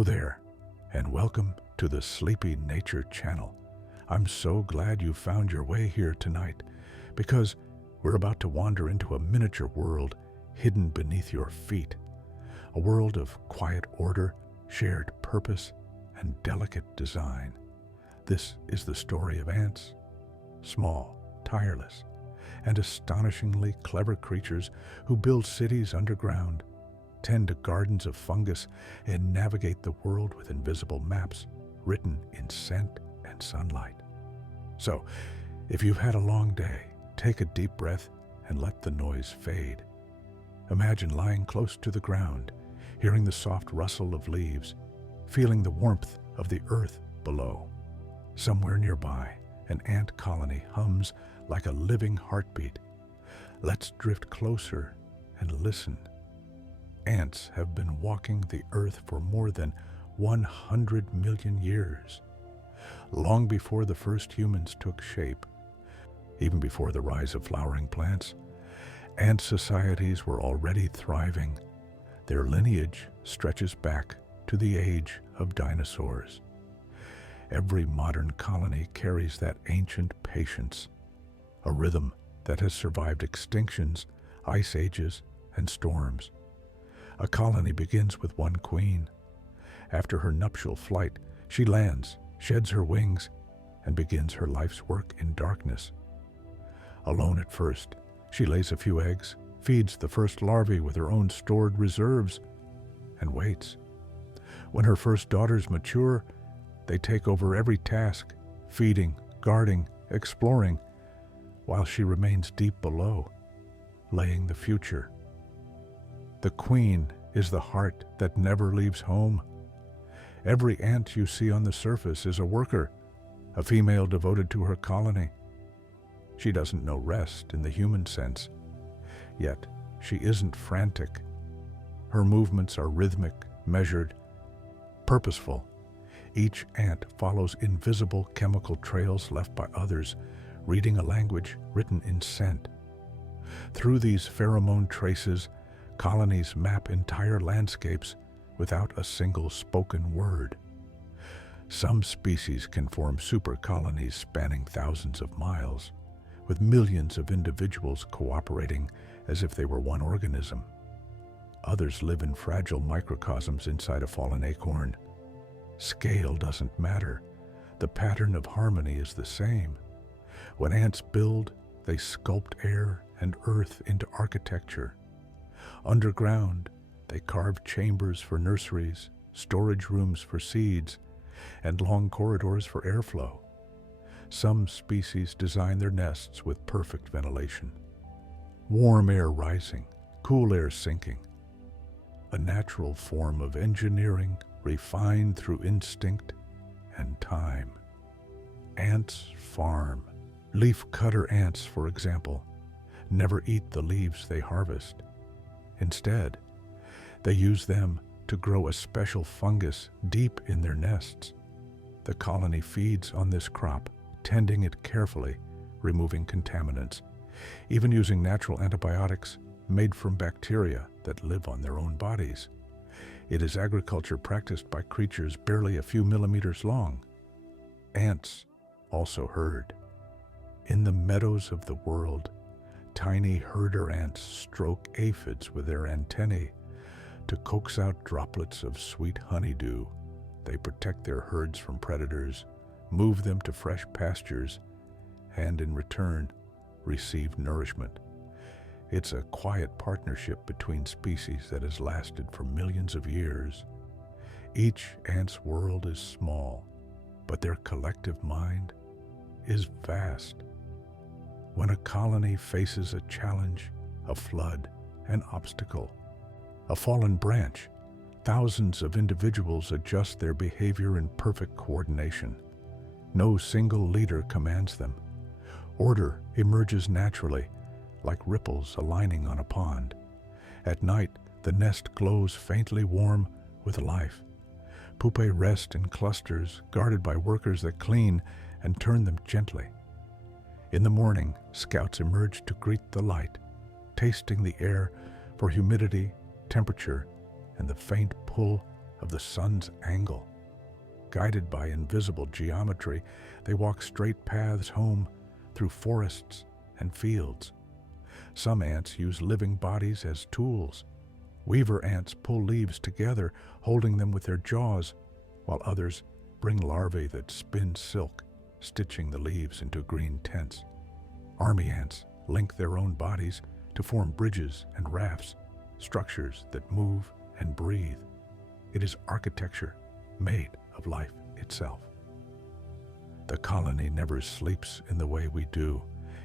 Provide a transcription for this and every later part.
Hello there, and welcome to the Sleepy Nature Channel. I'm so glad you found your way here tonight, because we're about to wander into a miniature world hidden beneath your feet. A world of quiet order, shared purpose, and delicate design. This is the story of ants, small, tireless, and astonishingly clever creatures who build cities underground, tend to gardens of fungus, and navigate the world with invisible maps written in scent and sunlight. So, if you've had a long day, take a deep breath and let the noise fade. Imagine lying close to the ground, hearing the soft rustle of leaves, feeling the warmth of the earth below. Somewhere nearby, an ant colony hums like a living heartbeat. Let's drift closer and listen. Ants have been walking the earth for more than 100 million years. Long before the first humans took shape, even before the rise of flowering plants, ant societies were already thriving. Their lineage stretches back to the age of dinosaurs. Every modern colony carries that ancient patience, a rhythm that has survived extinctions, ice ages, and storms. A colony begins with one queen. After her nuptial flight, she lands, sheds her wings, and begins her life's work in darkness. Alone at first, she lays a few eggs, feeds the first larvae with her own stored reserves, and waits. When her first daughters mature, they take over every task, feeding, guarding, exploring, while she remains deep below, laying the future. The queen is the heart that never leaves home. Every ant you see on the surface is a worker, a female devoted to her colony. She doesn't know rest in the human sense, yet she isn't frantic. Her movements are rhythmic, measured, purposeful. Each ant follows invisible chemical trails left by others, reading a language written in scent. Through these pheromone traces, colonies map entire landscapes without a single spoken word. Some species can form super colonies spanning thousands of miles, with millions of individuals cooperating as if they were one organism. Others live in fragile microcosms inside a fallen acorn. Scale doesn't matter. The pattern of harmony is the same. When ants build, they sculpt air and earth into architecture. Underground, they carve chambers for nurseries, storage rooms for seeds, and long corridors for airflow. Some species design their nests with perfect ventilation. Warm air rising, cool air sinking. A natural form of engineering refined through instinct and time. Ants farm. Leaf-cutter ants, for example, never eat the leaves they harvest. Instead, they use them to grow a special fungus deep in their nests. The colony feeds on this crop, tending it carefully, removing contaminants, even using natural antibiotics made from bacteria that live on their own bodies. It is agriculture practiced by creatures barely a few millimeters long. Ants also herd. In the meadows of the world, tiny herder ants stroke aphids with their antennae to coax out droplets of sweet honeydew. They protect their herds from predators, move them to fresh pastures, and in return, receive nourishment. It's a quiet partnership between species that has lasted for millions of years. Each ant's world is small, but their collective mind is vast. When a colony faces a challenge, a flood, an obstacle, a fallen branch, thousands of individuals adjust their behavior in perfect coordination. No single leader commands them. Order emerges naturally, like ripples aligning on a pond. At night, the nest glows faintly warm with life. Pupae rest in clusters, guarded by workers that clean and turn them gently. In the morning, scouts emerge to greet the light, tasting the air for humidity, temperature, and the faint pull of the sun's angle. Guided by invisible geometry, they walk straight paths home through forests and fields. Some ants use living bodies as tools. Weaver ants pull leaves together, holding them with their jaws, while others bring larvae that spin silk, stitching the leaves into green tents. Army ants link their own bodies to form bridges and rafts, structures that move and breathe. It is architecture made of life itself. The colony never sleeps in the way we do.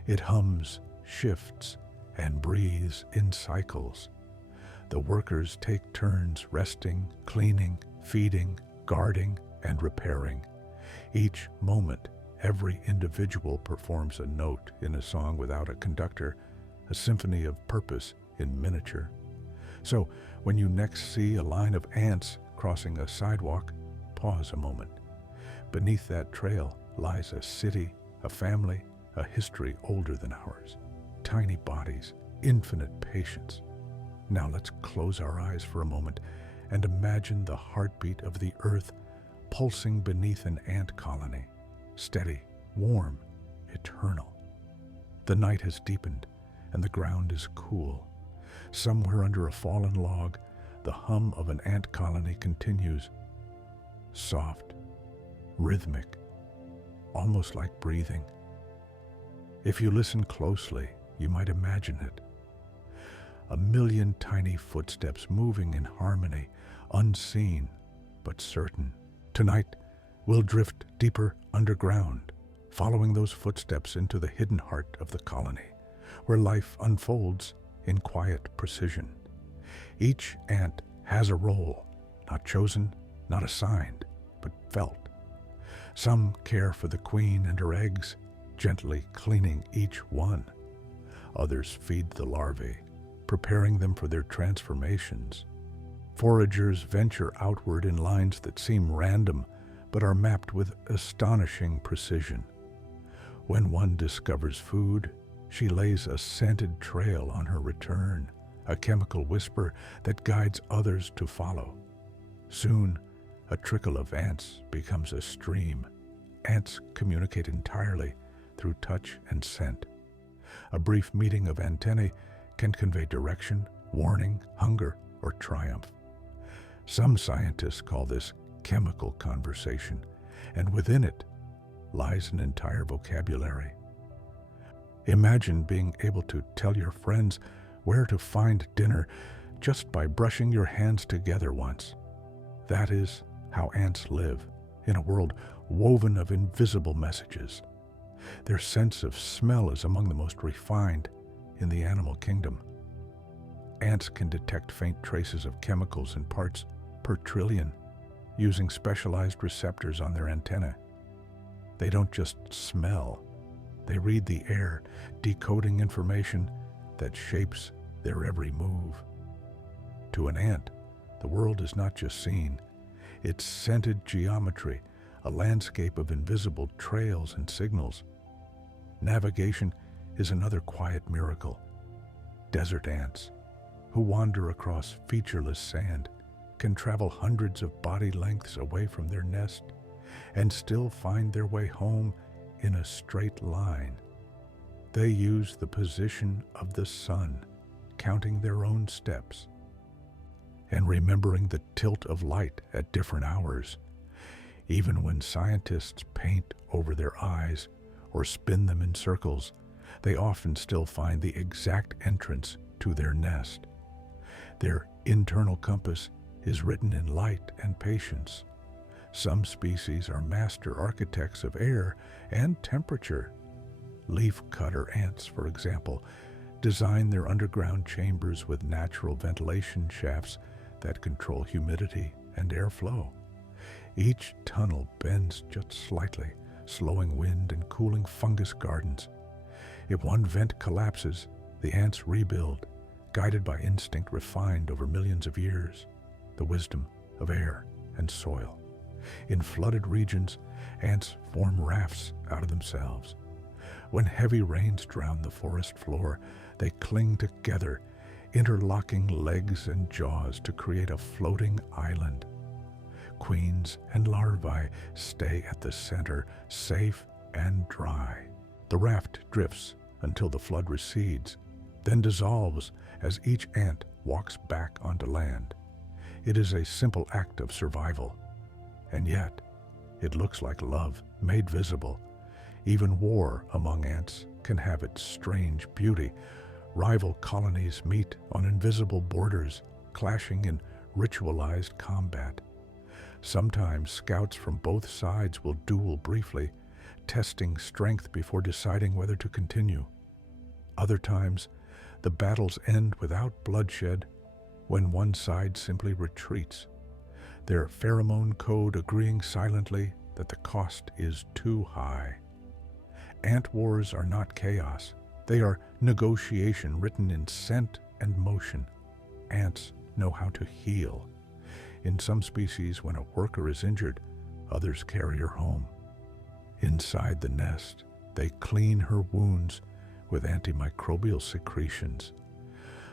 It hums, shifts, and breathes in cycles. The workers take turns resting, cleaning, feeding, guarding, and repairing. Each moment, every individual performs a note in a song without a conductor, a symphony of purpose in miniature. So, when you next see a line of ants crossing a sidewalk, pause a moment. Beneath that trail lies a city, a family, a history older than ours. Tiny bodies, infinite patience. Now let's close our eyes for a moment and imagine the heartbeat of the earth pulsing beneath an ant colony. Steady, warm, eternal. The night has deepened and the ground is cool. Somewhere under a fallen log, the hum of an ant colony continues. Soft, rhythmic, almost like breathing. If you listen closely, you might imagine it. A million tiny footsteps moving in harmony, unseen but certain. Tonight, we'll drift deeper underground, following those footsteps into the hidden heart of the colony, where life unfolds in quiet precision. Each ant has a role, not chosen, not assigned, but felt. Some care for the queen and her eggs, gently cleaning each one. Others feed the larvae, preparing them for their transformations. Foragers venture outward in lines that seem random, but are mapped with astonishing precision. When one discovers food, she lays a scented trail on her return, a chemical whisper that guides others to follow. Soon, a trickle of ants becomes a stream. Ants communicate entirely through touch and scent. A brief meeting of antennae can convey direction, warning, hunger, or triumph. Some scientists call this chemical conversation, and within it lies an entire vocabulary. Imagine being able to tell your friends where to find dinner just by brushing your hands together once. That is how ants live, in a world woven of invisible messages. Their sense of smell is among the most refined in the animal kingdom. Ants can detect faint traces of chemicals in parts per trillion, using specialized receptors on their antennae. They don't just smell, they read the air, decoding information that shapes their every move. To an ant, the world is not just seen, it's scented geometry, a landscape of invisible trails and signals. Navigation is another quiet miracle. Desert ants, who wander across featureless sand, can travel hundreds of body lengths away from their nest and still find their way home in a straight line. They use the position of the sun, counting their own steps and remembering the tilt of light at different hours. Even when scientists paint over their eyes or spin them in circles, they often still find the exact entrance to their nest. Their internal compass is written in light and patience. Some species are master architects of air and temperature. Leaf-cutter ants, for example, design their underground chambers with natural ventilation shafts that control humidity and airflow. Each tunnel bends just slightly, slowing wind and cooling fungus gardens. If one vent collapses, the ants rebuild, guided by instinct refined over millions of years, the wisdom of air and soil. In flooded regions, ants form rafts out of themselves. When heavy rains drown the forest floor, they cling together, interlocking legs and jaws to create a floating island. Queens and larvae stay at the center, safe and dry. The raft drifts until the flood recedes, then dissolves as each ant walks back onto land. It is a simple act of survival, and yet it looks like love made visible. Even war among ants can have its strange beauty. Rival colonies meet on invisible borders, clashing in ritualized combat. Sometimes scouts from both sides will duel briefly, testing strength before deciding whether to continue. Other times, the battles end without bloodshed when one side simply retreats, their pheromone code agreeing silently that the cost is too high. Ant wars are not chaos. They are negotiation written in scent and motion. Ants know how to heal. In some species, when a worker is injured, others carry her home. Inside the nest, they clean her wounds with antimicrobial secretions,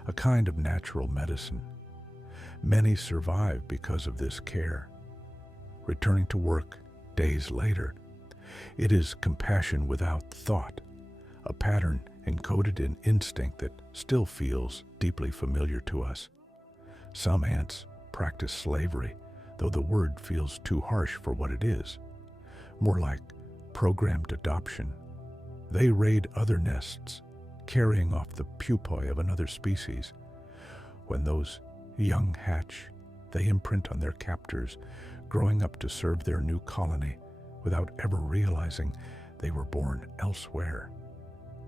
a kind of natural medicine. Many survive because of this care. Returning to work days later, it is compassion without thought, a pattern encoded in instinct that still feels deeply familiar to us. Some ants practice slavery, though the word feels too harsh for what it is, more like programmed adoption. They raid other nests, carrying off the pupae of another species. When those young hatch, they imprint on their captors, growing up to serve their new colony without ever realizing they were born elsewhere.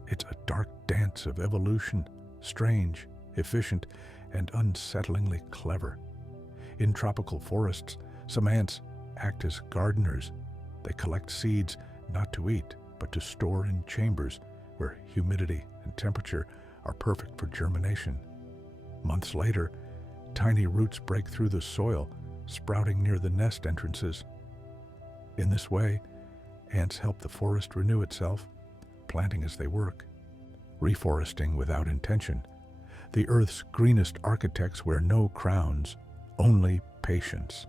It's a dark dance of evolution, strange, efficient, and unsettlingly clever. In tropical forests, some ants act as gardeners. They collect seeds not to eat, but to store in chambers where humidity and temperature are perfect for germination. Months later, tiny roots break through the soil, sprouting near the nest entrances. In this way, ants help the forest renew itself, planting as they work. Reforesting without intention. The Earth's greenest architects wear no crowns, only patience.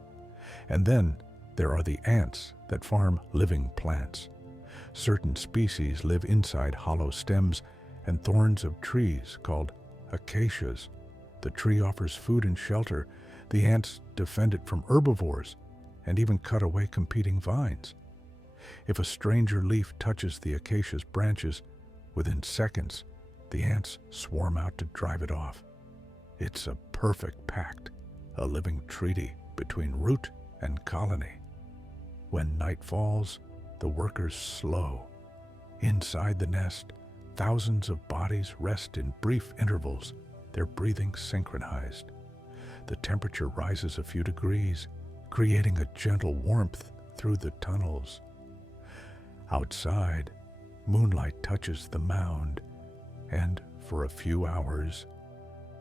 And then there are the ants that farm living plants. Certain species live inside hollow stems and thorns of trees called acacias. The tree offers food and shelter. The ants defend it from herbivores and even cut away competing vines. If a stranger leaf touches the acacia's branches, within seconds, the ants swarm out to drive it off. It's a perfect pact, a living treaty between root and colony. When night falls, the workers slow. Inside the nest, thousands of bodies rest in brief intervals, their breathing synchronized. The temperature rises a few degrees, creating a gentle warmth through the tunnels. Outside, moonlight touches the mound, and for a few hours,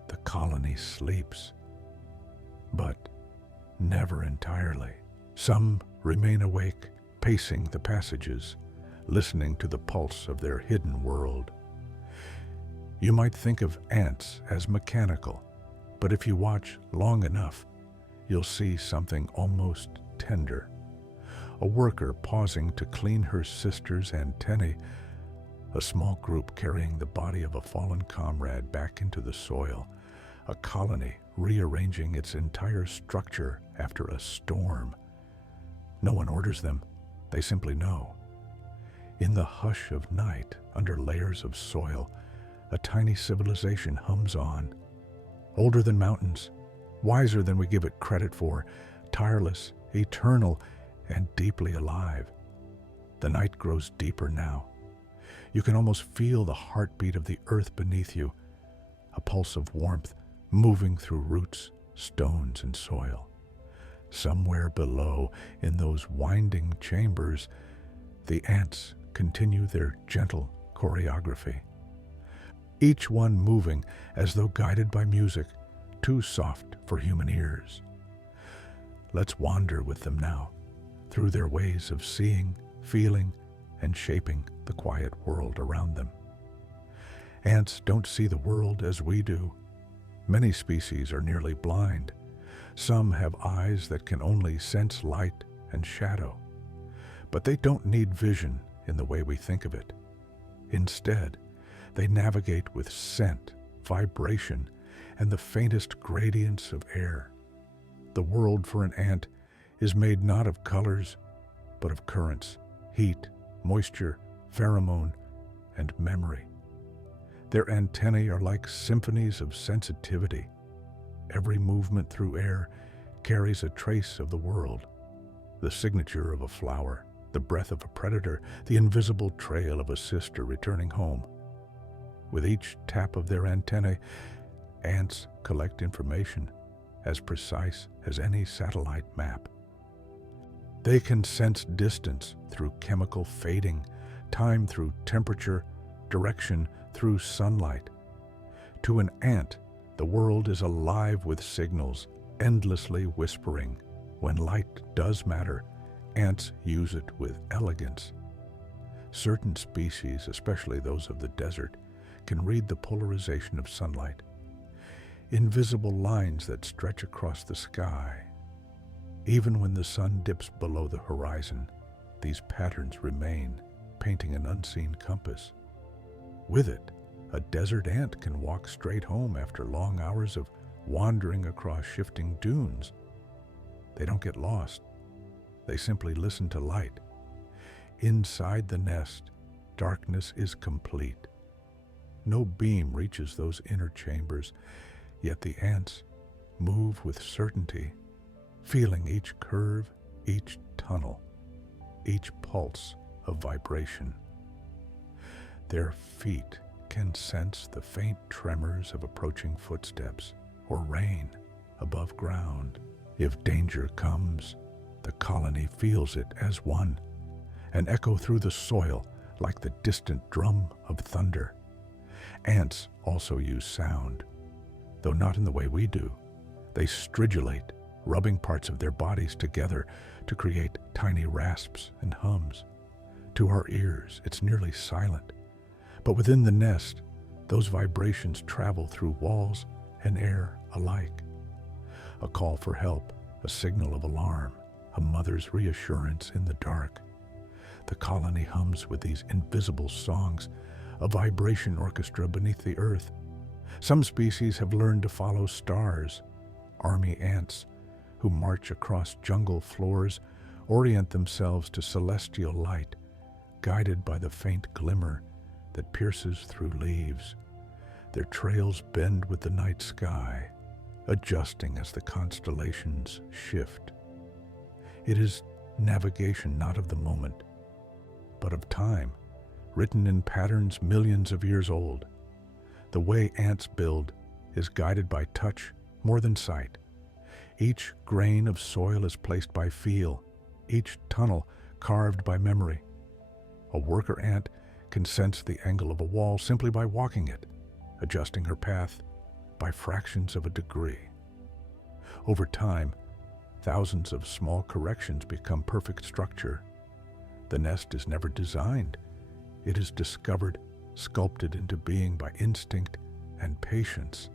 the colony sleeps. But never entirely. Some remain awake, pacing the passages, listening to the pulse of their hidden world. You might think of ants as mechanical, but if you watch long enough, you'll see something almost tender. A worker pausing to clean her sister's antennae, a small group carrying the body of a fallen comrade back into the soil, a colony rearranging its entire structure after a storm. No one orders them, they simply know. In the hush of night, under layers of soil, a tiny civilization hums on. Older than mountains, wiser than we give it credit for, tireless, eternal, and deeply alive. The night grows deeper now. You can almost feel the heartbeat of the earth beneath you, a pulse of warmth moving through roots, stones, and soil. Somewhere below, in those winding chambers, the ants continue their gentle choreography. Each one moving as though guided by music, too soft for human ears. Let's wander with them now, through their ways of seeing, feeling, and shaping the quiet world around them. Ants don't see the world as we do. Many species are nearly blind. Some have eyes that can only sense light and shadow, but they don't need vision in the way we think of it. Instead, they navigate with scent, vibration, and the faintest gradients of air. The world for an ant is made not of colors, but of currents, heat, moisture, pheromone, and memory. Their antennae are like symphonies of sensitivity. Every movement through air carries a trace of the world, the signature of a flower, the breath of a predator, the invisible trail of a sister returning home. With each tap of their antennae, ants collect information as precise as any satellite map. They can sense distance through chemical fading, time through temperature, direction through sunlight. To an ant, the world is alive with signals, endlessly whispering. When light does matter, ants use it with elegance. Certain species, especially those of the desert, can read the polarization of sunlight. Invisible lines that stretch across the sky. Even when the sun dips below the horizon, these patterns remain, painting an unseen compass. With it, a desert ant can walk straight home after long hours of wandering across shifting dunes. They don't get lost. They simply listen to light. Inside the nest, darkness is complete. No beam reaches those inner chambers, yet the ants move with certainty, feeling each curve, each tunnel, each pulse of vibration. Their feet can sense the faint tremors of approaching footsteps or rain above ground. If danger comes, the colony feels it as one, an echo through the soil like the distant drum of thunder. Ants also use sound, though not in the way we do. They stridulate, rubbing parts of their bodies together to create tiny rasps and hums. To our ears, it's nearly silent, but within the nest, those vibrations travel through walls and air alike. A call for help, a signal of alarm, a mother's reassurance in the dark. The colony hums with these invisible songs, a vibration orchestra beneath the earth. Some species have learned to follow stars. Army ants, who march across jungle floors, orient themselves to celestial light, guided by the faint glimmer that pierces through leaves. Their trails bend with the night sky, adjusting as the constellations shift. It is navigation not of the moment, but of time, written in patterns millions of years old. The way ants build is guided by touch more than sight. Each grain of soil is placed by feel, each tunnel carved by memory. A worker ant can sense the angle of a wall simply by walking it, adjusting her path by fractions of a degree. Over time, thousands of small corrections become perfect structure. The nest is never designed. It is discovered, sculpted into being by instinct and patience.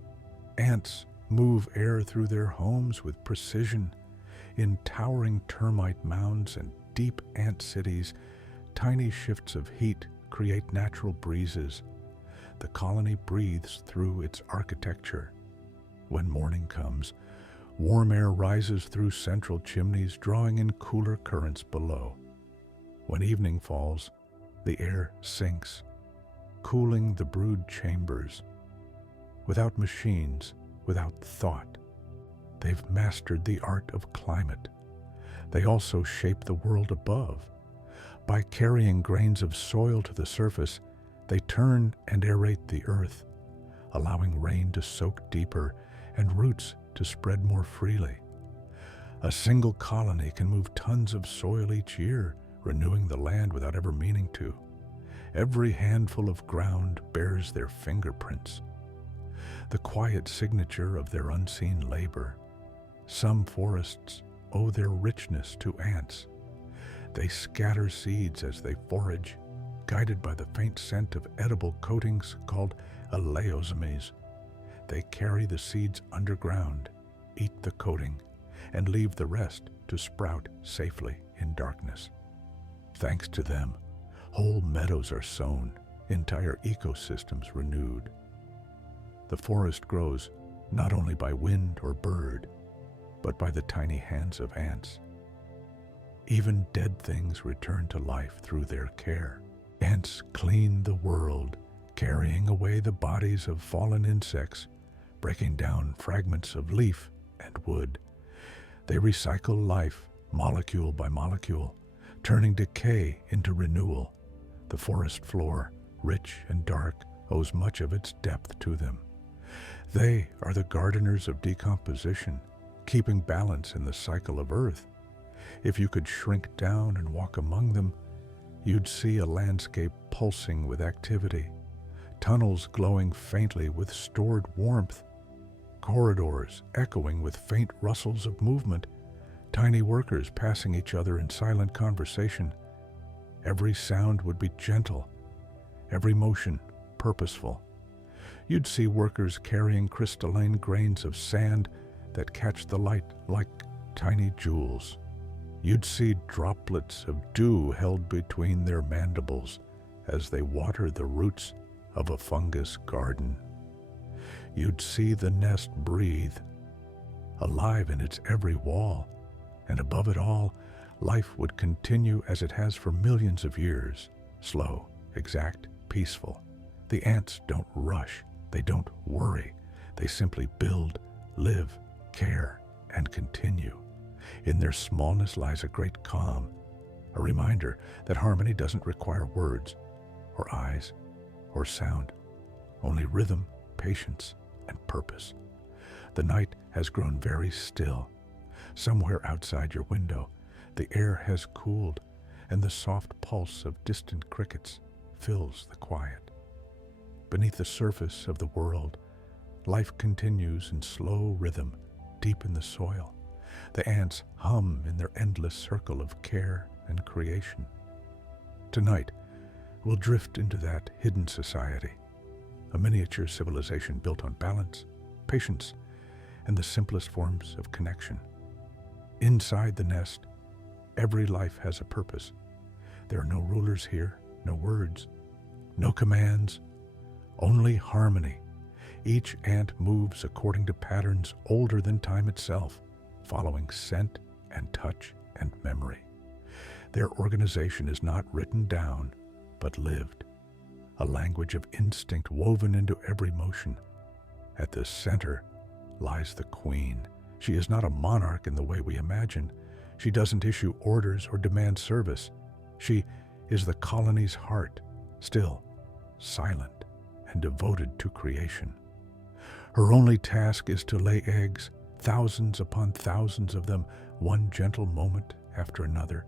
Ants move air through their homes with precision. In towering termite mounds and deep ant cities, tiny shifts of heat create natural breezes. The colony breathes through its architecture. When morning comes, warm air rises through central chimneys, drawing in cooler currents below. When evening falls, the air sinks, cooling the brood chambers. Without machines, without thought, they've mastered the art of climate. They also shape the world above. By carrying grains of soil to the surface, they turn and aerate the earth, allowing rain to soak deeper and roots to spread more freely. A single colony can move tons of soil each year, renewing the land without ever meaning to. Every handful of ground bears their fingerprints, the quiet signature of their unseen labor. Some forests owe their richness to ants. They scatter seeds as they forage, guided by the faint scent of edible coatings called aleosomes. They carry the seeds underground, eat the coating, and leave the rest to sprout safely in darkness. Thanks to them, whole meadows are sown, entire ecosystems renewed. The forest grows not only by wind or bird, but by the tiny hands of ants. Even dead things return to life through their care. Ants clean the world, carrying away the bodies of fallen insects, breaking down fragments of leaf and wood. They recycle life, molecule by molecule, turning decay into renewal. The forest floor, rich and dark, owes much of its depth to them. They are the gardeners of decomposition, keeping balance in the cycle of Earth. If you could shrink down and walk among them, you'd see a landscape pulsing with activity, tunnels glowing faintly with stored warmth, corridors echoing with faint rustles of movement, tiny workers passing each other in silent conversation. Every sound would be gentle, every motion purposeful. You'd see workers carrying crystalline grains of sand that catch the light like tiny jewels. You'd see droplets of dew held between their mandibles as they water the roots of a fungus garden. You'd see the nest breathe, alive in its every wall, and above it all, life would continue as it has for millions of years, slow, exact, peaceful. The ants don't rush, they don't worry, they simply build, live, care, and continue. In their smallness lies a great calm, a reminder that harmony doesn't require words, or eyes, or sound, only rhythm, patience, and purpose. The night has grown very still. Somewhere outside your window, the air has cooled, and the soft pulse of distant crickets fills the quiet. Beneath the surface of the world, life continues in slow rhythm deep in the soil. The ants hum in their endless circle of care and creation. Tonight, we'll drift into that hidden society, a miniature civilization built on balance, patience, and the simplest forms of connection. Inside the nest, every life has a purpose. There are no rulers here, no words, no commands, only harmony. Each ant moves according to patterns older than time itself, following scent and touch and memory. Their organization is not written down, but lived, a language of instinct woven into every motion. At the center lies the queen. She is not a monarch in the way we imagine. She doesn't issue orders or demand service. She is the colony's heart, still, silent, and devoted to creation. Her only task is to lay eggs, thousands upon thousands of them, one gentle moment after another.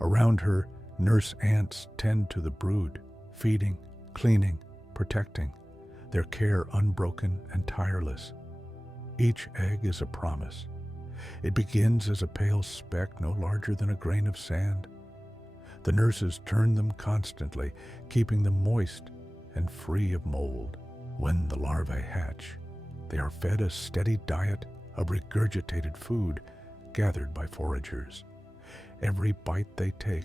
Around her, nurse ants tend to the brood, feeding, cleaning, protecting, their care unbroken and tireless. Each egg is a promise. It begins as a pale speck no larger than a grain of sand. The nurses turn them constantly, keeping them moist and free of mold. When the larvae hatch, they are fed a steady diet of regurgitated food gathered by foragers. Every bite they take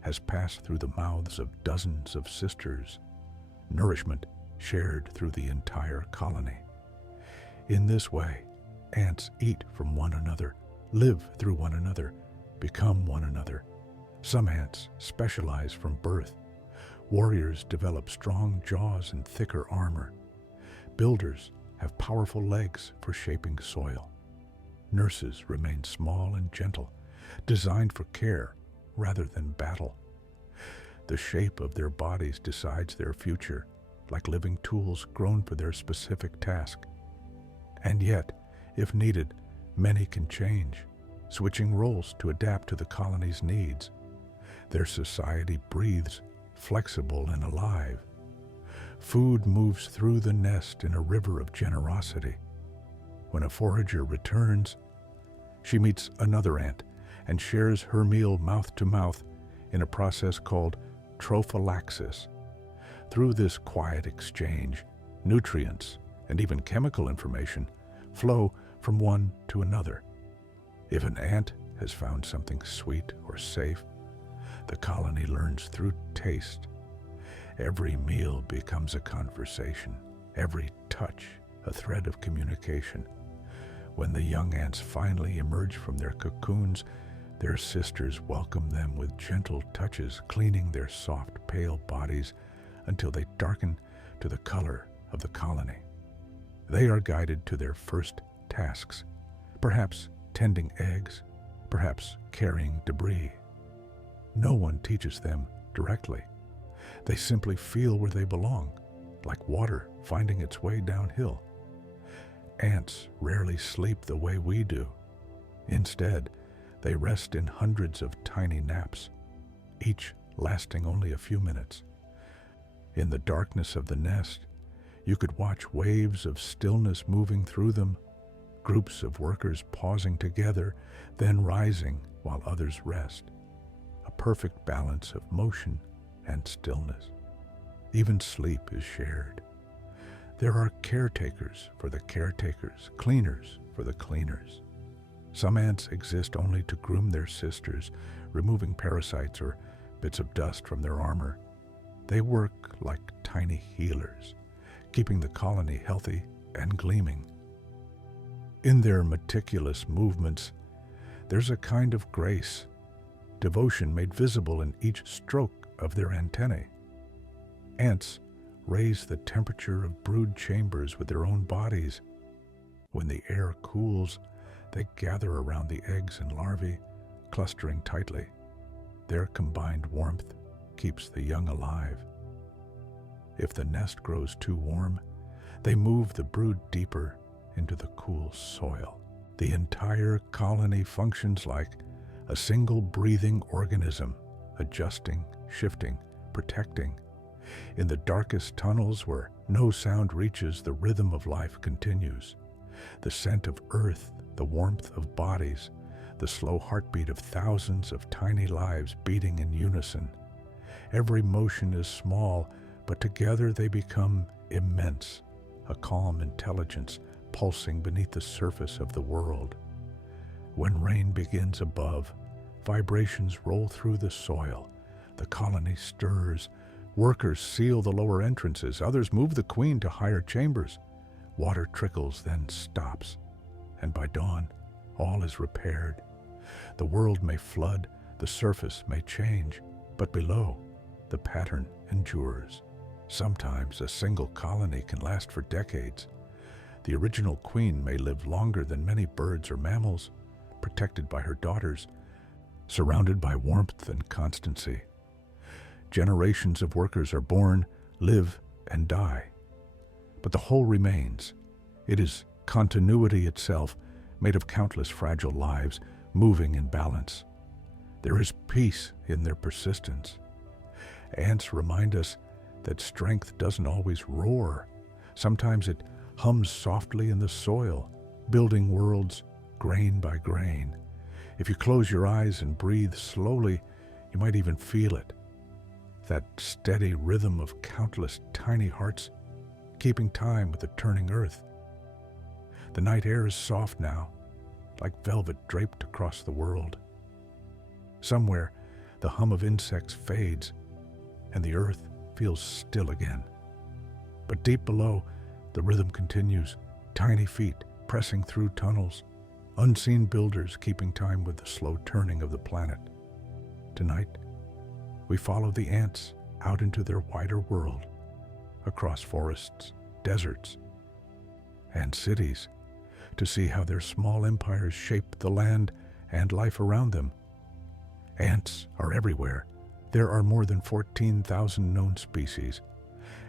has passed through the mouths of dozens of sisters, nourishment shared through the entire colony. In this way, ants eat from one another, live through one another, become one another. Some ants specialize from birth. Warriors develop strong jaws and thicker armor. Builders have powerful legs for shaping soil. Nurses remain small and gentle, designed for care rather than battle. The shape of their bodies decides their future, like living tools grown for their specific task. And yet, if needed, many can change, switching roles to adapt to the colony's needs. Their society breathes, flexible and alive. Food moves through the nest in a river of generosity. When a forager returns, she meets another ant and shares her meal mouth to mouth in a process called trophallaxis. Through this quiet exchange, nutrients and even chemical information flow from one to another. If an ant has found something sweet or safe, the colony learns through taste. Every meal becomes a conversation, every touch a thread of communication. When the young ants finally emerge from their cocoons, their sisters welcome them with gentle touches, cleaning their soft, pale bodies until they darken to the color of the colony. They are guided to their first tasks, perhaps tending eggs, perhaps carrying debris. No one teaches them directly. They simply feel where they belong, like water finding its way downhill. Ants rarely sleep the way we do. Instead, they rest in hundreds of tiny naps, each lasting only a few minutes. In the darkness of the nest, you could watch waves of stillness moving through them, groups of workers pausing together, then rising while others rest. A perfect balance of motion and stillness. Even sleep is shared. There are caretakers for the caretakers, cleaners for the cleaners. Some ants exist only to groom their sisters, removing parasites or bits of dust from their armor. They work like tiny healers, keeping the colony healthy and gleaming. In their meticulous movements, there's a kind of grace, devotion made visible in each stroke of their antennae. Ants raise the temperature of brood chambers with their own bodies. When the air cools, they gather around the eggs and larvae, clustering tightly. Their combined warmth keeps the young alive. If the nest grows too warm, they move the brood deeper into the cool soil. The entire colony functions like a single breathing organism, adjusting, shifting, protecting. In the darkest tunnels where no sound reaches, the rhythm of life continues. The scent of earth, the warmth of bodies, the slow heartbeat of thousands of tiny lives beating in unison. Every motion is small, but together they become immense, a calm intelligence pulsing beneath the surface of the world. When rain begins above, vibrations roll through the soil. The colony stirs. Workers seal the lower entrances. Others move the queen to higher chambers. Water trickles, then stops. And by dawn, all is repaired. The world may flood, the surface may change, but below, the pattern endures. Sometimes a single colony can last for decades. The original queen may live longer than many birds or mammals, protected by her daughters, surrounded by warmth and constancy. Generations of workers are born, live, and die. But the whole remains. It is continuity itself, made of countless fragile lives, moving in balance. There is peace in their persistence. Ants remind us that strength doesn't always roar. Sometimes it hums softly in the soil, building worlds grain by grain. If you close your eyes and breathe slowly, you might even feel it. That steady rhythm of countless tiny hearts keeping time with the turning earth. The night air is soft now, like velvet draped across the world. Somewhere, the hum of insects fades, and the earth feels still again. But deep below, the rhythm continues, tiny feet pressing through tunnels, unseen builders keeping time with the slow turning of the planet. Tonight, we follow the ants out into their wider world, across forests, deserts, and cities, to see how their small empires shape the land and life around them. Ants are everywhere. There are more than 14,000 known species,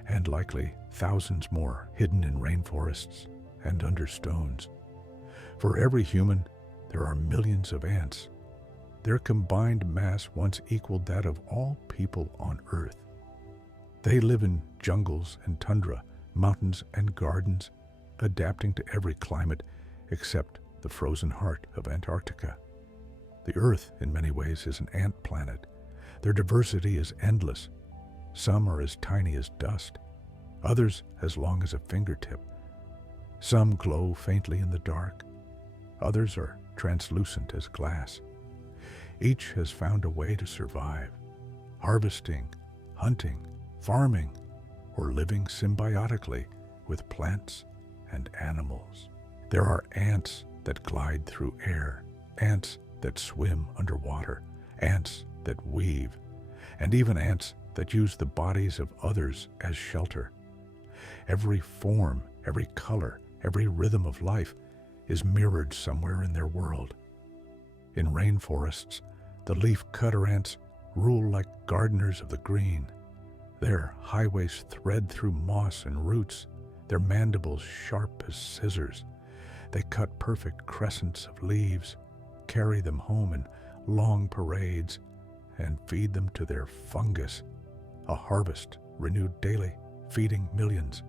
and likely thousands more hidden in rainforests and under stones. For every human, there are millions of ants. Their combined mass once equaled that of all people on Earth. They live in jungles and tundra, mountains and gardens, adapting to every climate except the frozen heart of Antarctica. The Earth, in many ways, is an ant planet. Their diversity is endless. Some are as tiny as dust, others as long as a fingertip. Some glow faintly in the dark. Others are translucent as glass. Each has found a way to survive, harvesting, hunting, farming, or living symbiotically with plants and animals. There are ants that glide through air, ants that swim underwater, ants that weave, and even ants that use the bodies of others as shelter. Every form, every color, every rhythm of life is mirrored somewhere in their world. In rainforests, the leaf-cutter ants rule like gardeners of the green. Their highways thread through moss and roots, their mandibles sharp as scissors. They cut perfect crescents of leaves, carry them home in long parades, and feed them to their fungus, a harvest renewed daily, feeding millions.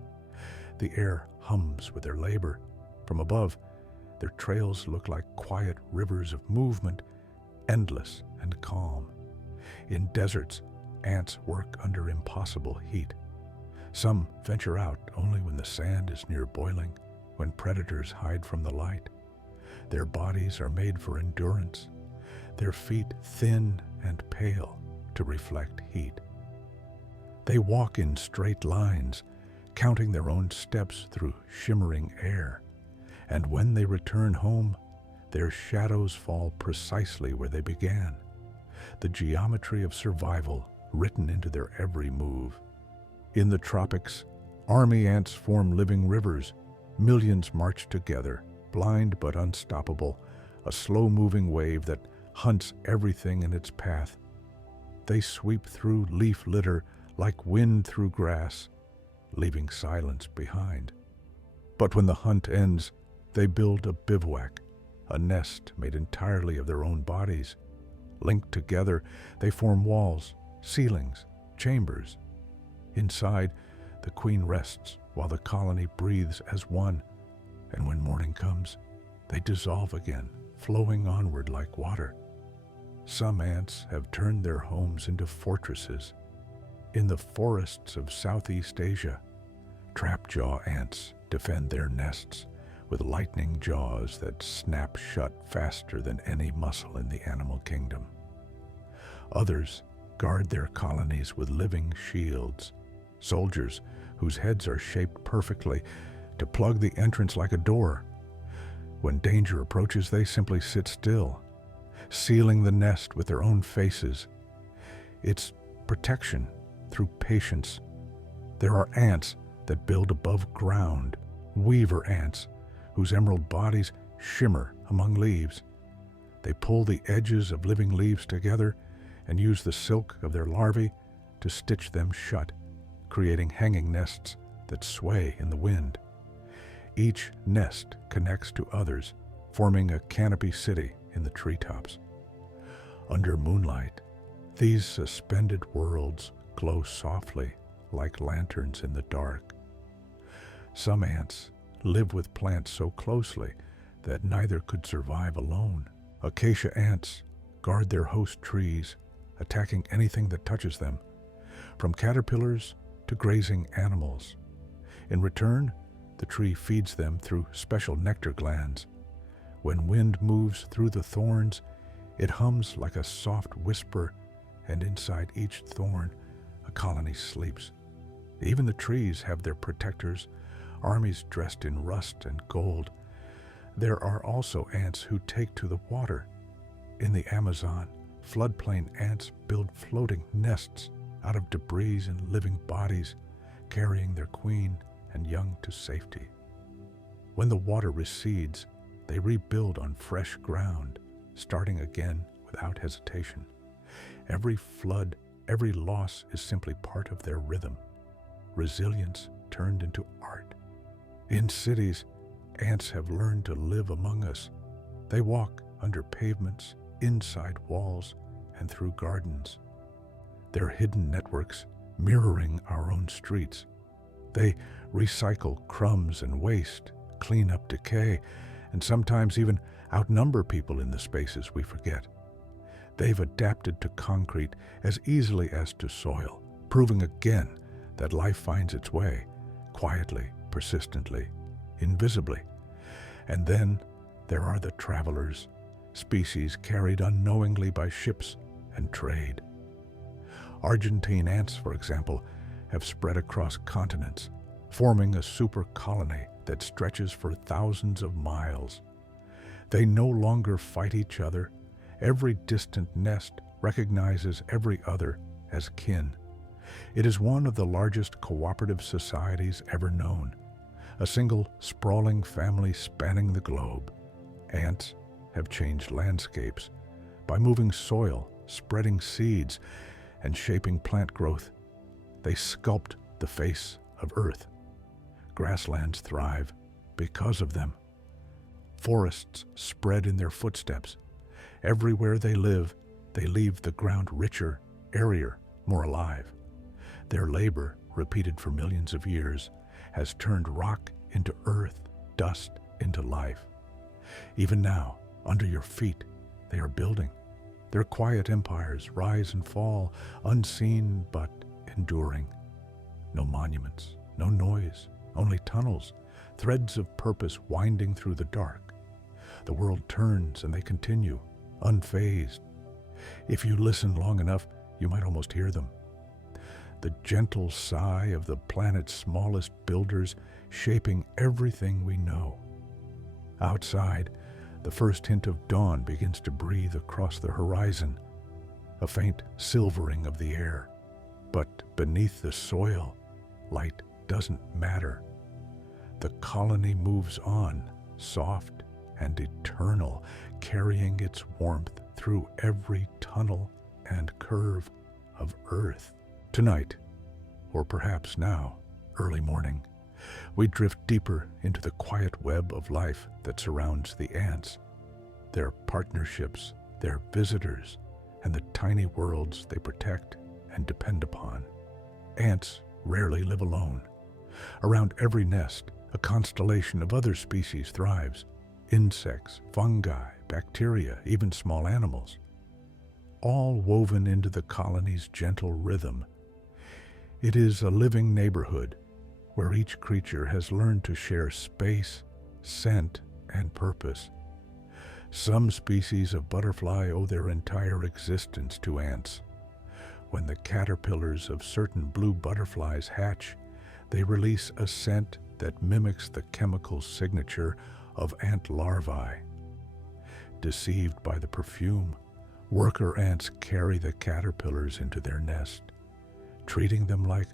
The air hums with their labor. From above, their trails look like quiet rivers of movement, endless and calm. In deserts, ants work under impossible heat. Some venture out only when the sand is near boiling, when predators hide from the light. Their bodies are made for endurance, their feet thin and pale to reflect heat. They walk in straight lines, counting their own steps through shimmering air, and when they return home, their shadows fall precisely where they began, the geometry of survival written into their every move. In the tropics, army ants form living rivers. Millions march together, blind but unstoppable, a slow-moving wave that hunts everything in its path. They sweep through leaf litter like wind through grass, leaving silence behind. But when the hunt ends, they build a bivouac, a nest made entirely of their own bodies. Linked together, they form walls, ceilings, chambers. Inside, the queen rests while the colony breathes as one, and when morning comes, they dissolve again, flowing onward like water. Some ants have turned their homes into fortresses. In the forests of Southeast Asia, trapjaw ants defend their nests with lightning jaws that snap shut faster than any muscle in the animal kingdom. Others guard their colonies with living shields, soldiers whose heads are shaped perfectly to plug the entrance like a door. When danger approaches, they simply sit still, sealing the nest with their own faces. It's protection through patience. There are ants that build above ground, weaver ants, whose emerald bodies shimmer among leaves. They pull the edges of living leaves together and use the silk of their larvae to stitch them shut, creating hanging nests that sway in the wind. Each nest connects to others, forming a canopy city in the treetops. Under moonlight, these suspended worlds glow softly like lanterns in the dark. Some ants live with plants so closely that neither could survive alone. Acacia ants guard their host trees, attacking anything that touches them, from caterpillars to grazing animals. In return, the tree feeds them through special nectar glands. When wind moves through the thorns, it hums like a soft whisper, and inside each thorn, a colony sleeps. Even the trees have their protectors, armies dressed in rust and gold. There are also ants who take to the water. In the Amazon, floodplain ants build floating nests out of debris and living bodies, carrying their queen and young to safety. When the water recedes, they rebuild on fresh ground, starting again without hesitation. Every flood, every loss is simply part of their rhythm. Resilience turned into art. In cities, ants have learned to live among us. They walk under pavements, inside walls, and through gardens. Their hidden networks mirroring our own streets. They recycle crumbs and waste, clean up decay, and sometimes even outnumber people in the spaces we forget. They've adapted to concrete as easily as to soil, proving again that life finds its way, quietly, persistently, invisibly. And then there are the travelers, species carried unknowingly by ships and trade. Argentine ants, for example, have spread across continents, forming a super colony that stretches for thousands of miles. They no longer fight each other. Every distant nest recognizes every other as kin. It is one of the largest cooperative societies ever known, a single sprawling family spanning the globe. Ants have changed landscapes by moving soil, spreading seeds, and shaping plant growth. They sculpt the face of Earth. Grasslands thrive because of them. Forests spread in their footsteps. Everywhere they live, they leave the ground richer, airier, more alive. Their labor, repeated for millions of years, has turned rock into earth, dust into life. Even now, under your feet, they are building. Their quiet empires rise and fall, unseen but enduring. No monuments, no noise, only tunnels, threads of purpose winding through the dark. The world turns and they continue, unfazed. If you listen long enough, you might almost hear them. The gentle sigh of the planet's smallest builders shaping everything we know. Outside, the first hint of dawn begins to breathe across the horizon, a faint silvering of the air. But beneath the soil, light doesn't matter. The colony moves on, soft and eternal, carrying its warmth through every tunnel and curve of Earth. Tonight, or perhaps now, early morning, we drift deeper into the quiet web of life that surrounds the ants, their partnerships, their visitors, and the tiny worlds they protect and depend upon. Ants rarely live alone. Around every nest, a constellation of other species thrives. Insects, fungi, bacteria, even small animals. All woven into the colony's gentle rhythm. It is a living neighborhood where each creature has learned to share space, scent, and purpose. Some species of butterfly owe their entire existence to ants. When the caterpillars of certain blue butterflies hatch, they release a scent that mimics the chemical signature of ant larvae. Deceived by the perfume, worker ants carry the caterpillars into their nest, treating them like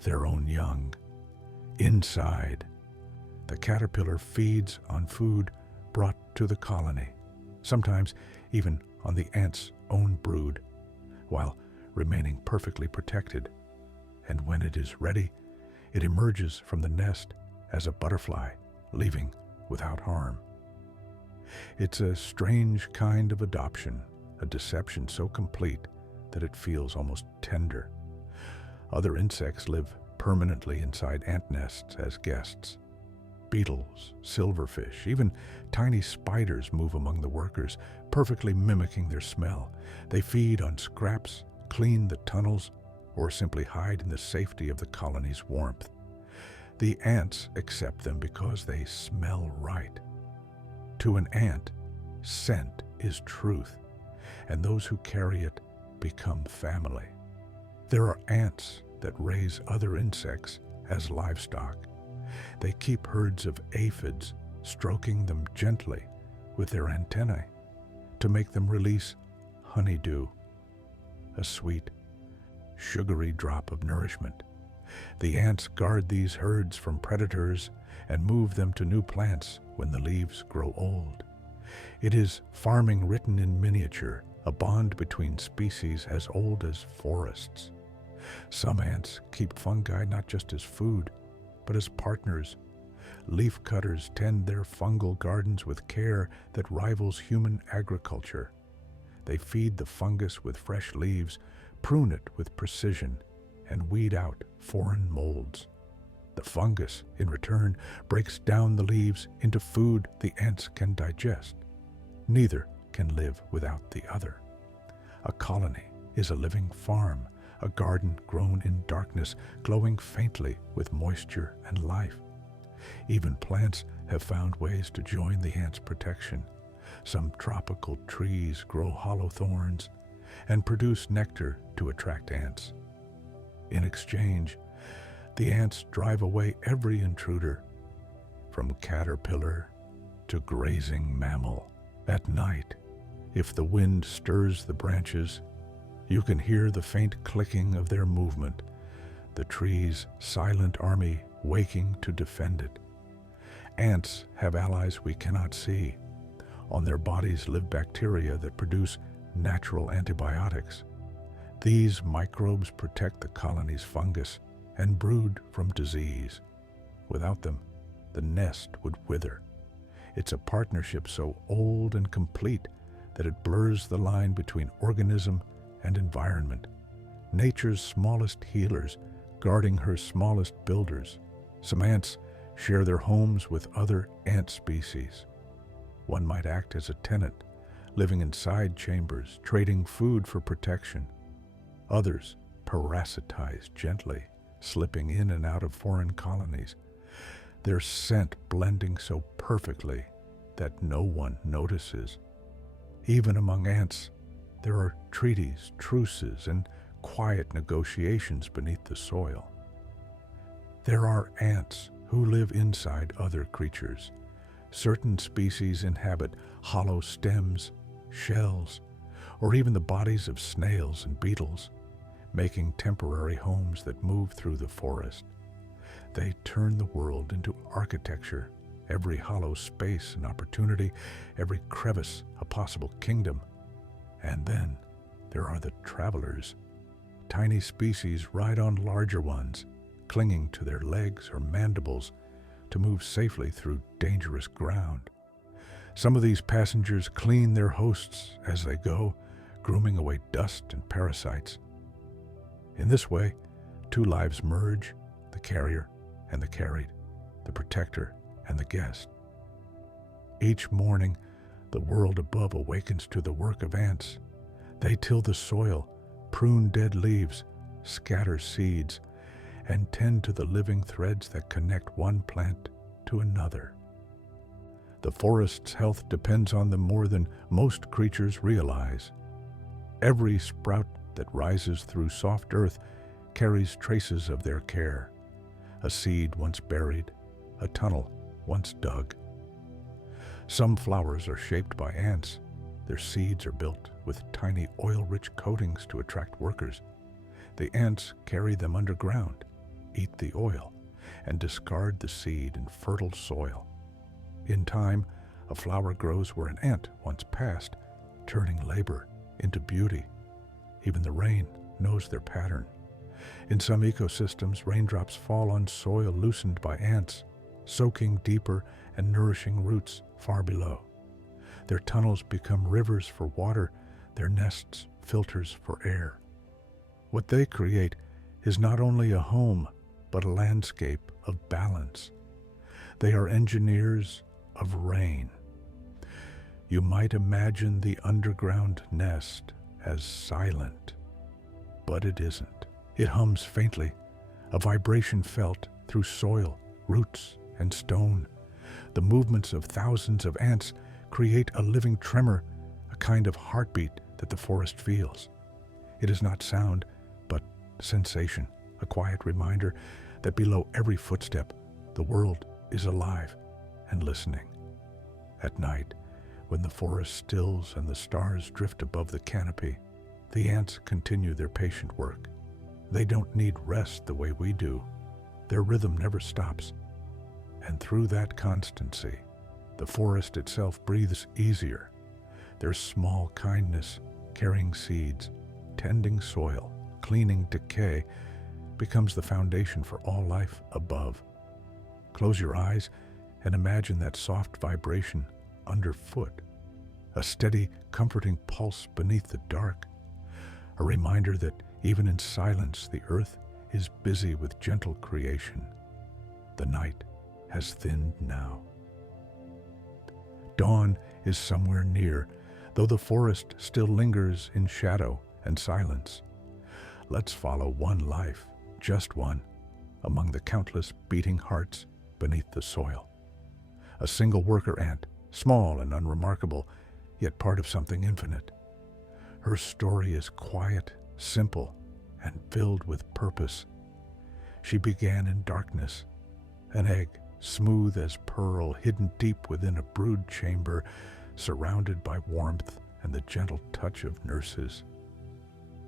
their own young. Inside, the caterpillar feeds on food brought to the colony, sometimes even on the ant's own brood, while remaining perfectly protected. And when it is ready, it emerges from the nest as a butterfly, leaving without harm. It's a strange kind of adoption, a deception so complete that it feels almost tender. Other insects live permanently inside ant nests as guests. Beetles, silverfish, even tiny spiders move among the workers, perfectly mimicking their smell. They feed on scraps, clean the tunnels, or simply hide in the safety of the colony's warmth. The ants accept them because they smell right. To an ant, scent is truth, and those who carry it become family. There are ants that raise other insects as livestock. They keep herds of aphids, stroking them gently with their antennae to make them release honeydew, a sweet, sugary drop of nourishment. The ants guard these herds from predators and move them to new plants when the leaves grow old. It is farming written in miniature, a bond between species as old as forests. Some ants keep fungi not just as food, but as partners. Leaf cutters tend their fungal gardens with care that rivals human agriculture. They feed the fungus with fresh leaves, prune it with precision, and weed out foreign molds. The fungus, in return, breaks down the leaves into food the ants can digest. Neither can live without the other. A colony is a living farm, a garden grown in darkness, glowing faintly with moisture and life. Even plants have found ways to join the ants' protection. Some tropical trees grow hollow thorns and produce nectar to attract ants. In exchange, the ants drive away every intruder, from caterpillar to grazing mammal. At night, if the wind stirs the branches, you can hear the faint clicking of their movement, the tree's silent army waking to defend it. Ants have allies we cannot see. On their bodies live bacteria that produce natural antibiotics. These microbes protect the colony's fungus and brood from disease. Without them, the nest would wither. It's a partnership so old and complete that it blurs the line between organism and environment. Nature's smallest healers guarding her smallest builders. Some ants share their homes with other ant species. One might act as a tenant, living in side chambers, trading food for protection. Others parasitize gently, slipping in and out of foreign colonies, their scent blending so perfectly that no one notices. Even among ants, there are treaties, truces, and quiet negotiations beneath the soil. There are ants who live inside other creatures. Certain species inhabit hollow stems, shells, or even the bodies of snails and beetles, making temporary homes that move through the forest. They turn the world into architecture, every hollow space an opportunity, every crevice a possible kingdom. And then there are the travelers. Tiny species ride on larger ones, clinging to their legs or mandibles to move safely through dangerous ground. Some of these passengers clean their hosts as they go, grooming away dust and parasites. In this way, two lives merge, the carrier and the carried, the protector and the guest. Each morning, the world above awakens to the work of ants. They till the soil, prune dead leaves, scatter seeds, and tend to the living threads that connect one plant to another. The forest's health depends on them more than most creatures realize. Every sprout that rises through soft earth carries traces of their care. A seed once buried, a tunnel once dug. Some flowers are shaped by ants. Their seeds are built with tiny oil-rich coatings to attract workers. The ants carry them underground, eat the oil, and discard the seed in fertile soil. In time, a flower grows where an ant once passed, turning labor into beauty. Even the rain knows their pattern. In some ecosystems, raindrops fall on soil loosened by ants, soaking deeper and nourishing roots far below. Their tunnels become rivers for water, their nests filters for air. What they create is not only a home, but a landscape of balance. They are engineers of rain. You might imagine the underground nest as silent, but it isn't. It hums faintly, a vibration felt through soil, roots, and stone. The movements of thousands of ants create a living tremor, a kind of heartbeat that the forest feels. It is not sound, but sensation, a quiet reminder that below every footstep, the world is alive and listening. At night, when the forest stills and the stars drift above the canopy, the ants continue their patient work. They don't need rest the way we do. Their rhythm never stops. And through that constancy, the forest itself breathes easier. Their small kindness, carrying seeds, tending soil, cleaning decay, becomes the foundation for all life above. Close your eyes and imagine that soft vibration underfoot, a steady, comforting pulse beneath the dark, a reminder that even in silence the earth is busy with gentle creation. The night has thinned now. Dawn is somewhere near, though the forest still lingers in shadow and silence. Let's follow one life, just one, among the countless beating hearts beneath the soil. A single worker ant, small and unremarkable, yet part of something infinite. Her story is quiet, simple, and filled with purpose. She began in darkness, an egg smooth as pearl, hidden deep within a brood chamber, surrounded by warmth and the gentle touch of nurses.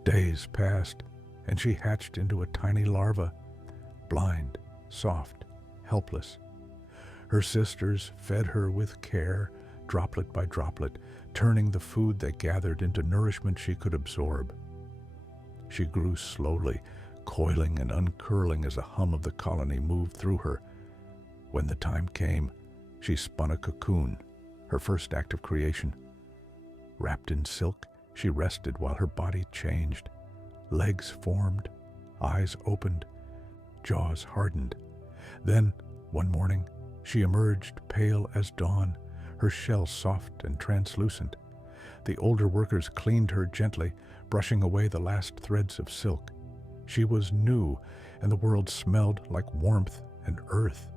Days passed, and she hatched into a tiny larva, blind, soft, helpless. Her sisters fed her with care, droplet by droplet, turning the food they gathered into nourishment she could absorb. She grew slowly, coiling and uncurling as a hum of the colony moved through her. When the time came, she spun a cocoon, her first act of creation. Wrapped in silk, she rested while her body changed. Legs formed, eyes opened, jaws hardened. Then, one morning, she emerged pale as dawn, her shell soft and translucent. The older workers cleaned her gently, brushing away the last threads of silk. She was new, and the world smelled like warmth and earth.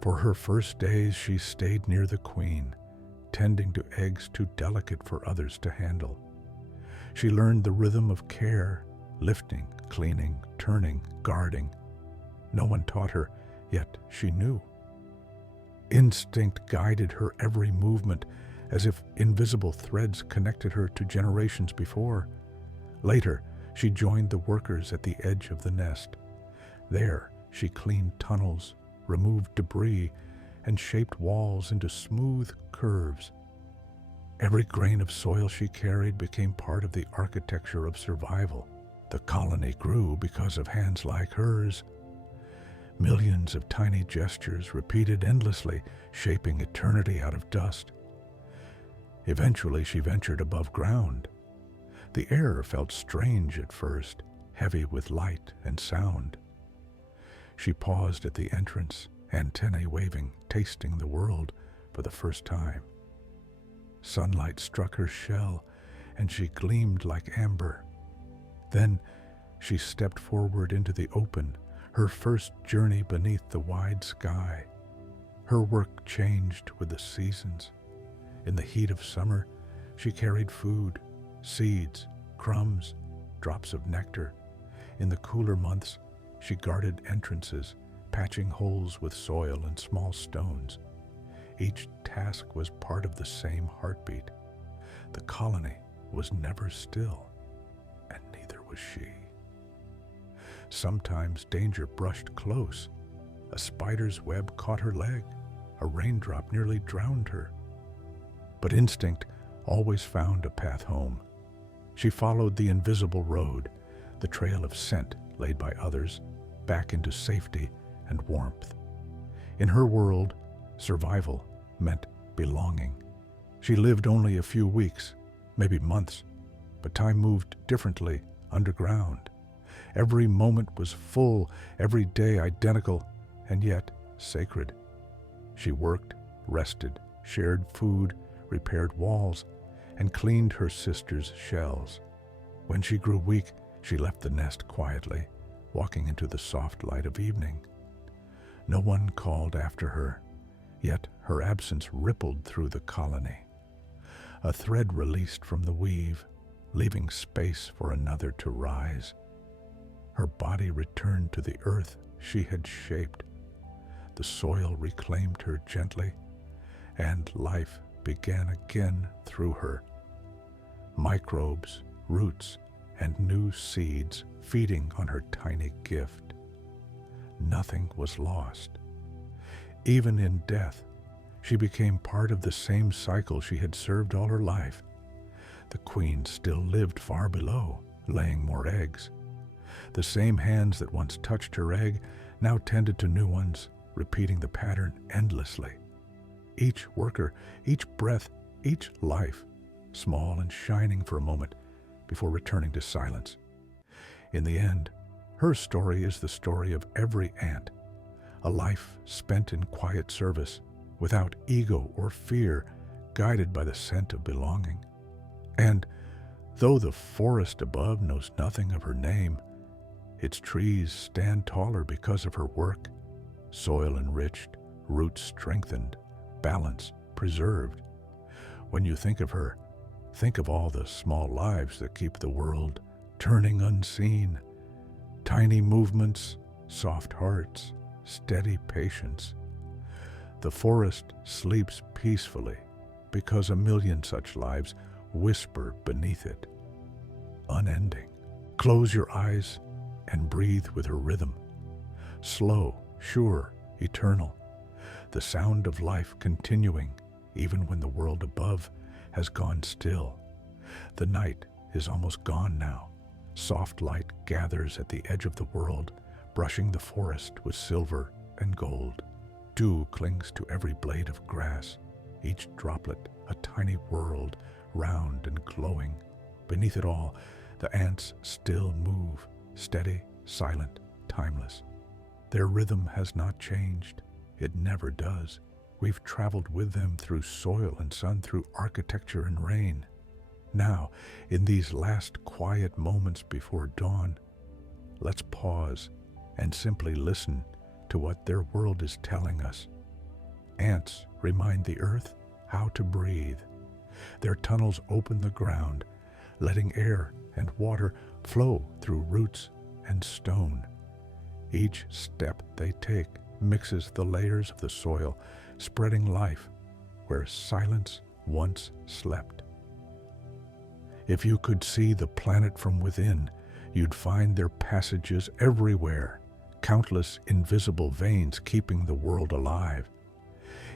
For her first days, she stayed near the queen, tending to eggs too delicate for others to handle. She learned the rhythm of care, lifting, cleaning, turning, guarding. No one taught her, yet she knew. Instinct guided her every movement, as if invisible threads connected her to generations before. Later, she joined the workers at the edge of the nest. There, she cleaned tunnels, removed debris, and shaped walls into smooth curves. Every grain of soil she carried became part of the architecture of survival. The colony grew because of hands like hers. Millions of tiny gestures repeated endlessly, shaping eternity out of dust. Eventually, she ventured above ground. The air felt strange at first, heavy with light and sound. She paused at the entrance, antennae waving, tasting the world for the first time. Sunlight struck her shell, and she gleamed like amber. Then she stepped forward into the open, her first journey beneath the wide sky. Her work changed with the seasons. In the heat of summer, she carried food, seeds, crumbs, drops of nectar. In the cooler months, she guarded entrances, patching holes with soil and small stones. Each task was part of the same heartbeat. The colony was never still, and neither was she. Sometimes danger brushed close. A spider's web caught her leg. A raindrop nearly drowned her. But instinct always found a path home. She followed the invisible road, the trail of scent laid by others, back into safety and warmth. In her world, survival meant belonging. She lived only a few weeks, maybe months, but time moved differently underground. Every moment was full, every day identical, and yet sacred. She worked, rested, shared food, repaired walls, and cleaned her sisters' shells. When she grew weak, she left the nest quietly, walking into the soft light of evening. No one called after her, yet her absence rippled through the colony. A thread released from the weave, leaving space for another to rise. Her body returned to the earth she had shaped. The soil reclaimed her gently, and life began again through her. Microbes, roots, and new seeds feeding on her tiny gift. Nothing was lost. Even in death, she became part of the same cycle she had served all her life. The queen still lived far below, laying more eggs. The same hands that once touched her egg now tended to new ones, repeating the pattern endlessly. Each worker, each breath, each life, small and shining for a moment before returning to silence. In the end, her story is the story of every ant, a life spent in quiet service, without ego or fear, guided by the scent of belonging. And though the forest above knows nothing of her name, its trees stand taller because of her work, soil enriched, roots strengthened, balance preserved. When you think of her, think of all the small lives that keep the world turning unseen. Tiny movements, soft hearts, steady patience. The forest sleeps peacefully because a million such lives whisper beneath it, unending. Close your eyes and breathe with her rhythm. Slow, sure, eternal. The sound of life continuing even when the world above has gone still. The night is almost gone now. Soft light gathers at the edge of the world, brushing the forest with silver and gold. Dew clings to every blade of grass, each droplet a tiny world, round and glowing. Beneath it all, the ants still move, steady, silent, timeless. Their rhythm has not changed. It never does. We've traveled with them through soil and sun, through architecture and rain. Now, in these last quiet moments before dawn, let's pause and simply listen to what their world is telling us. Ants remind the earth how to breathe. Their tunnels open the ground, letting air and water flow through roots and stone. Each step they take mixes the layers of the soil, spreading life where silence once slept. If you could see the planet from within, you'd find their passages everywhere, countless invisible veins keeping the world alive.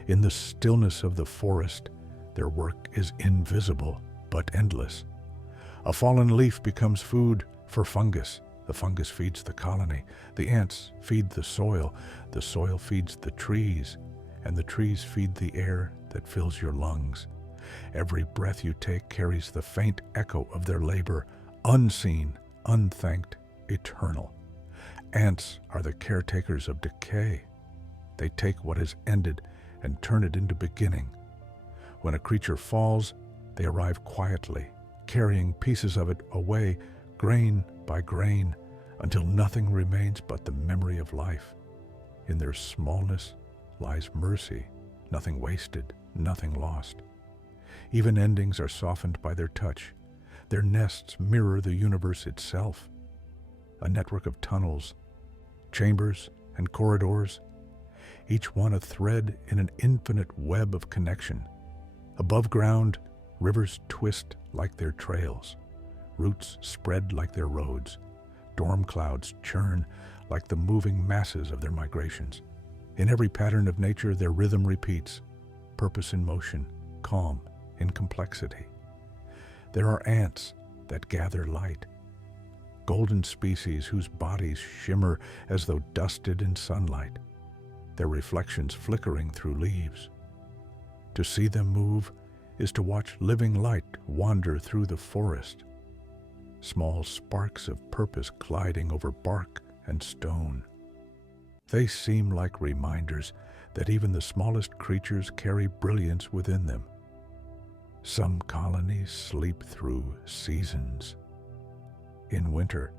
In the stillness of the forest, their work is invisible but endless. A fallen leaf becomes food for fungus. The fungus feeds the colony. The ants feed the soil feeds the trees, and the trees feed the air that fills your lungs. Every breath you take carries the faint echo of their labor, unseen, unthanked, eternal. Ants are the caretakers of decay. They take what has ended and turn it into beginning. When a creature falls, they arrive quietly, carrying pieces of it away, grain by grain, until nothing remains but the memory of life. In their smallness lies mercy, nothing wasted, nothing lost. Even endings are softened by their touch. Their nests mirror the universe itself. A network of tunnels, chambers, and corridors, each one a thread in an infinite web of connection. Above ground, rivers twist like their trails. Roots spread like their roads. Storm clouds churn like the moving masses of their migrations. In every pattern of nature, their rhythm repeats, purpose in motion, calm in complexity. There are ants that gather light, golden species whose bodies shimmer as though dusted in sunlight, their reflections flickering through leaves. To see them move is to watch living light wander through the forest, small sparks of purpose gliding over bark and stone. They seem like reminders that even the smallest creatures carry brilliance within them. Some colonies sleep through seasons. In winter,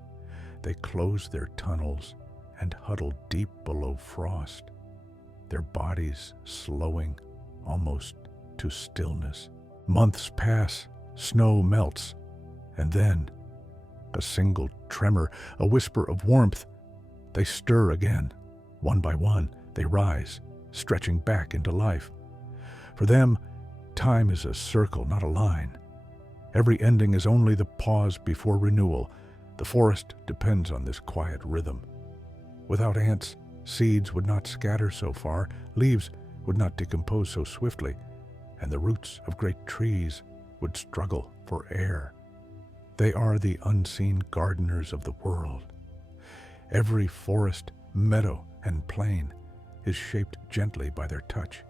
they close their tunnels and huddle deep below frost, their bodies slowing almost to stillness. Months pass, snow melts, and then a single tremor, a whisper of warmth. They stir again. One by one, they rise, stretching back into life. For them, time is a circle, not a line. Every ending is only the pause before renewal. The forest depends on this quiet rhythm. Without ants, seeds would not scatter so far, leaves would not decompose so swiftly, and the roots of great trees would struggle for air. They are the unseen gardeners of the world. Every forest, meadow, and plain is shaped gently by their touch.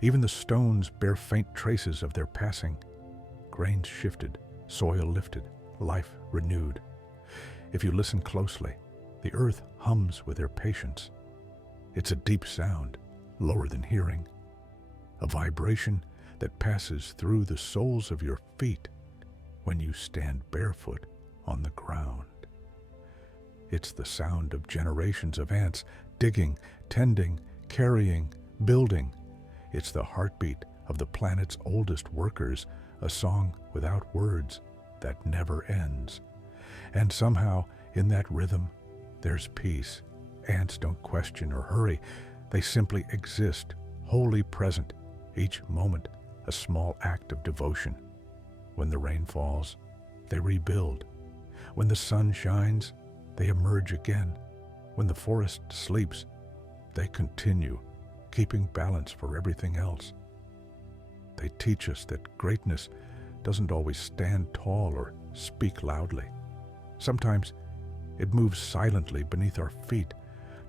Even the stones bear faint traces of their passing. Grains shifted, soil lifted, life renewed. If you listen closely, the earth hums with their patience. It's a deep sound, lower than hearing, a vibration that passes through the soles of your feet when you stand barefoot on the ground. It's the sound of generations of ants digging, tending, carrying, building. It's the heartbeat of the planet's oldest workers, a song without words that never ends. And somehow, in that rhythm, there's peace. Ants don't question or hurry. They simply exist, wholly present, each moment a small act of devotion. When the rain falls, they rebuild. When the sun shines, they emerge again. When the forest sleeps, they continue, keeping balance for everything else. They teach us that greatness doesn't always stand tall or speak loudly. Sometimes it moves silently beneath our feet,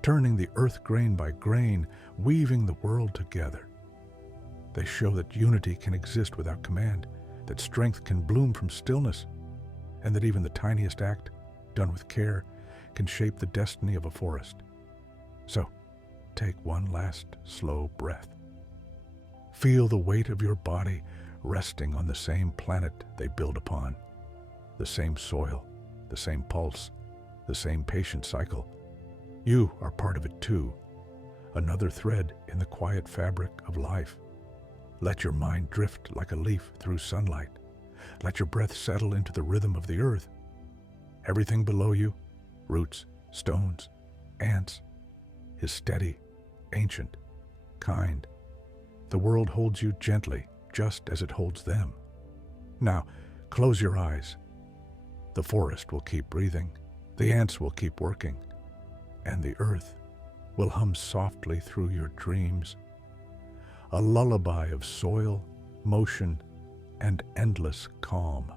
turning the earth grain by grain, weaving the world together. They show that unity can exist without command, that strength can bloom from stillness, and that even the tiniest act, done with care, can shape the destiny of a forest. So, take one last slow breath. Feel the weight of your body resting on the same planet they build upon, the same soil, the same pulse, the same patient cycle. You are part of it too, another thread in the quiet fabric of life. Let your mind drift like a leaf through sunlight. Let your breath settle into the rhythm of the earth. Everything below you, roots, stones, ants, is steady, ancient, kind. The world holds you gently, just as it holds them. Now, close your eyes. The forest will keep breathing, the ants will keep working, and the earth will hum softly through your dreams. A lullaby of soil, motion, and endless calm.